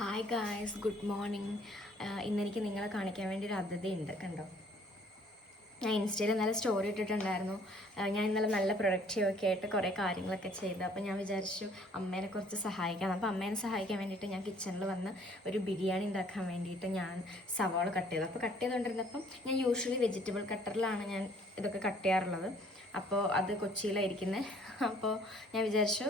Hi guys, good morning. ഇന്നെനിക്ക് നിങ്ങളെ കാണിക്കാൻ വേണ്ടി ഒരു അതിഥിയുണ്ട്, കണ്ടോ? ഞാൻ ഇൻസ്റ്റയിൽ ഇന്നലെ സ്റ്റോറി ഇട്ടിട്ടുണ്ടായിരുന്നു. ഞാൻ ഇന്നലെ നല്ല പ്രൊഡക്റ്റീവൊക്കെ ആയിട്ട് കുറേ കാര്യങ്ങളൊക്കെ ചെയ്തു. അപ്പോൾ ഞാൻ വിചാരിച്ചു അമ്മേനെ കുറച്ച് സഹായിക്കാം. അപ്പോൾ അമ്മേനെ സഹായിക്കാൻ വേണ്ടിയിട്ട് ഞാൻ കിച്ചണിൽ വന്ന് ഒരു ബിരിയാണി ഉണ്ടാക്കാൻ വേണ്ടിയിട്ട് ഞാൻ സവാള കട്ട് ചെയ്തു. അപ്പോൾ കട്ട് ചെയ്തുകൊണ്ടിരുന്നപ്പം ഞാൻ യൂഷ്വലി വെജിറ്റബിൾ കട്ടറിലാണ് ഞാൻ ഇതൊക്കെ കട്ട് ചെയ്യാറുള്ളത്. അപ്പോൾ അത് കൊച്ചിയിലായിരിക്കുന്നത്. അപ്പോൾ ഞാൻ വിചാരിച്ചു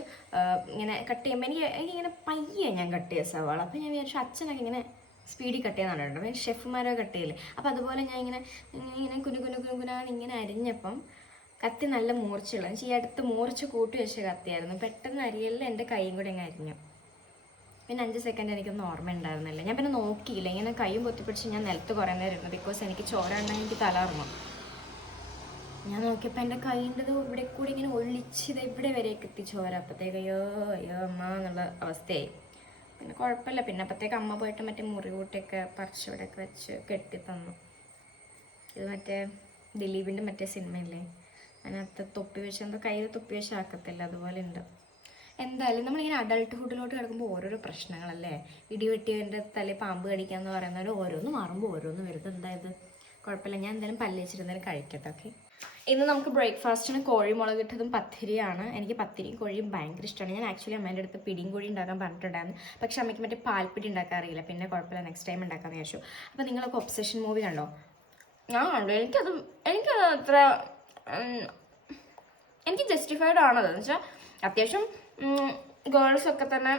ഇങ്ങനെ കട്ട് ചെയ്യുമ്പോൾ എനിക്കിങ്ങനെ പയ്യെ ഞാൻ കട്ട് ചെയ്ത സവാള. അപ്പോൾ ഞാൻ വിചാരിച്ചു അച്ഛനൊക്കെ ഇങ്ങനെ സ്പീഡിൽ കട്ട് ചെയ്യാൻ കണ്ടിട്ടുണ്ട്. അപ്പോൾ ഷെഫ്മാരോ കട്ട് ചെയ്യില്ലേ. അപ്പോൾ അതുപോലെ ഞാൻ ഇങ്ങനെ കുനുകുനാണ് ഇങ്ങനെ അരിഞ്ഞപ്പം കത്തി നല്ല മൂർച്ചയുള്ളത്. എനിക്ക് ഈ അടുത്ത് മൂർച്ച കൂട്ടി വെച്ച കത്തിയായിരുന്നു. പെട്ടെന്ന് അരിയലിൽ എൻ്റെ കൈയും കൂടെ ഇങ്ങനെ അരിഞ്ഞു. പിന്നെ 5 സെക്കൻഡ് എനിക്കൊന്നും ഓർമ്മ ഉണ്ടായിരുന്നില്ല. ഞാൻ പിന്നെ നോക്കിയില്ല. ഇങ്ങനെ കൈയും പൊത്തിപ്പിടിച്ച് ഞാൻ നിലത്ത് കുറേ നേരം ഇരുന്നു. ബിക്കോസ് എനിക്ക് ചോര ഉണ്ടെങ്കിൽ എനിക്ക് തല ഓർമ്മ. ഞാൻ നോക്കിയപ്പോൾ എൻ്റെ കൈൻ്റെത് ഇവിടെ കൂടി ഇങ്ങനെ ഒഴിച്ചത് ഇവിടെ വരെയൊക്കെ എത്തി ചോര. അപ്പോഴത്തേക്ക് അയ്യോ അമ്മ എന്നുള്ള അവസ്ഥയായി. പിന്നെ കുഴപ്പമില്ല. പിന്നെ അപ്പോഴത്തേക്ക് അമ്മ പോയിട്ട് മറ്റേ മുറികൂട്ടിയൊക്കെ പറിച്ചിവിടെയൊക്കെ വെച്ച് കെട്ടി തന്നു. ഇത് മറ്റേ ദിലീപിൻ്റെ മറ്റേ സിനിമയില്ലേ, അതിനകത്ത് തൊപ്പി വെച്ച് എന്തോ കയ്യിൽ തൊപ്പി വെച്ച് ആക്കത്തില്ല, അതുപോലെ ഉണ്ട്. എന്തായാലും നമ്മളിങ്ങനെ അഡൾട്ട്ഹുഡിലോട്ട് കിടക്കുമ്പോൾ ഓരോരോ പ്രശ്നങ്ങളല്ലേ. ഇടിവെട്ടിയവൻ്റെ തലയിൽ പാമ്പ് കടിക്കാന്ന് പറയുന്നവർ ഓരോന്ന് മാറുമ്പോൾ ഓരോന്ന് വരുന്നത്. എന്തായത് കുഴപ്പമില്ല. ഞാൻ എന്തായാലും പല്ലിച്ചിരുന്നാലും കഴിക്കട്ടെ. ഓക്കെ, ഇന്ന് നമുക്ക് ബ്രേക്ക്ഫാസ്റ്റിന് കോഴി മുളകിട്ടതും പത്തിരിയാണ്. എനിക്ക് പത്തിരിയും കോഴിയും ഭയങ്കര ഇഷ്ടമാണ്. ഞാൻ ആക്ച്വലി അമ്മേൻ്റെ അടുത്ത് പിടിയും കോഴി ഉണ്ടാക്കാൻ പറഞ്ഞിട്ടുണ്ടായിരുന്നു. പക്ഷെ അമ്മയ്ക്ക് മറ്റേ പാൽപ്പിടി ഉണ്ടാക്കാൻ അറിയില്ല. പിന്നെ കുഴപ്പമില്ല, നെക്സ്റ്റ് ടൈം ഉണ്ടാക്കാമെന്ന് വിചാരിച്ചു. അപ്പോൾ നിങ്ങളൊക്കെ ഒബ്സഷൻ മൂവി കണ്ടോ? ഞാൻ കണ്ടു. എനിക്കത് അത്ര എനിക്ക് ജസ്റ്റിഫൈഡ് ആണത്. എന്ന് വെച്ചാൽ അത്യാവശ്യം ഗേൾസൊക്കെ തന്നെ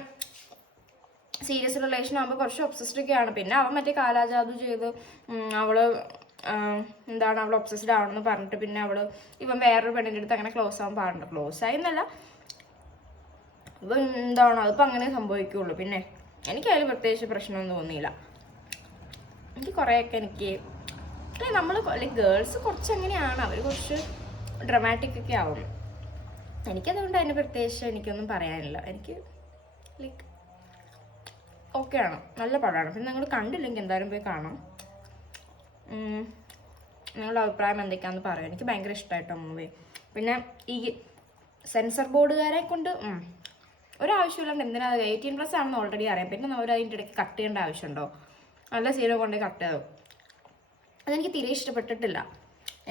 സീരിയസ് റിലേഷൻ ആകുമ്പോൾ കുറച്ച് ഒബ്സസ്ഡൊക്കെയാണ്. പിന്നെ അവൻ മറ്റേ കാലാജാദു ചെയ്ത് അവള് എന്താണ് അവൾ ഒബ്സസ്ഡ് ആവണമെന്ന് പറഞ്ഞിട്ട് പിന്നെ ഇവൻ വേറൊരു പെണ്ണിൻ്റെ അടുത്ത് അങ്ങനെ ക്ലോസ് ആവാൻ പാടുണ്ട്. ക്ലോസ് ആയി എന്നല്ല, ഇപ്പം എന്താണ് അതിപ്പോൾ അങ്ങനെ സംഭവിക്കുകയുള്ളൂ. പിന്നെ എനിക്കതിൽ പ്രത്യേകിച്ച് പ്രശ്നമൊന്നും തോന്നിയില്ല. എനിക്ക് കുറേയൊക്കെ നമ്മൾ ലൈക്ക് ഗേൾസ് കുറച്ച് അങ്ങനെയാണ്, അവർ കുറച്ച് ഡ്രമാറ്റിക് ഒക്കെ ആവും. എനിക്കതുകൊണ്ട് അതിന് പ്രത്യേകിച്ച് എനിക്കൊന്നും പറയാനില്ല. എനിക്ക് ലൈക്ക് ഓക്കെയാണ്, നല്ല പടമാണ്. പിന്നെ നിങ്ങൾ കണ്ടില്ലെങ്കിൽ എന്തായാലും പോയി കാണാം. നിങ്ങളുടെ അഭിപ്രായം എന്തൊക്കെയാണെന്ന് പറയാം. എനിക്ക് ഭയങ്കര ഇഷ്ടമായിട്ടോ മൂവി. പിന്നെ ഈ സെൻസർ ബോർഡുകാരെ കൊണ്ട് ഒരാവശ്യമില്ലാണ്ട് എന്തിനാ 18+ ആണെന്ന് ഓൾറെഡി അറിയാം. പിന്നെ അവർ അതിൻ്റെ ഇടയ്ക്ക് കട്ട് ചെയ്യേണ്ട ആവശ്യമുണ്ടോ? നല്ല സീനോ കൊണ്ട് കട്ട് ചെയ്തു. അതെനിക്ക് തീരെ ഇഷ്ടപ്പെട്ടിട്ടില്ല.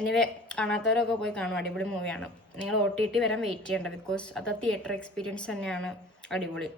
എനിവേ, കാണാത്തവരൊക്കെ പോയി കാണും, അടിപൊളി മൂവിയാണ്. നിങ്ങൾ OTT വരാൻ വെയിറ്റ് ചെയ്യേണ്ട, ബിക്കോസ് അത് തിയേറ്റർ എക്സ്പീരിയൻസ് തന്നെയാണ് അടിപൊളി.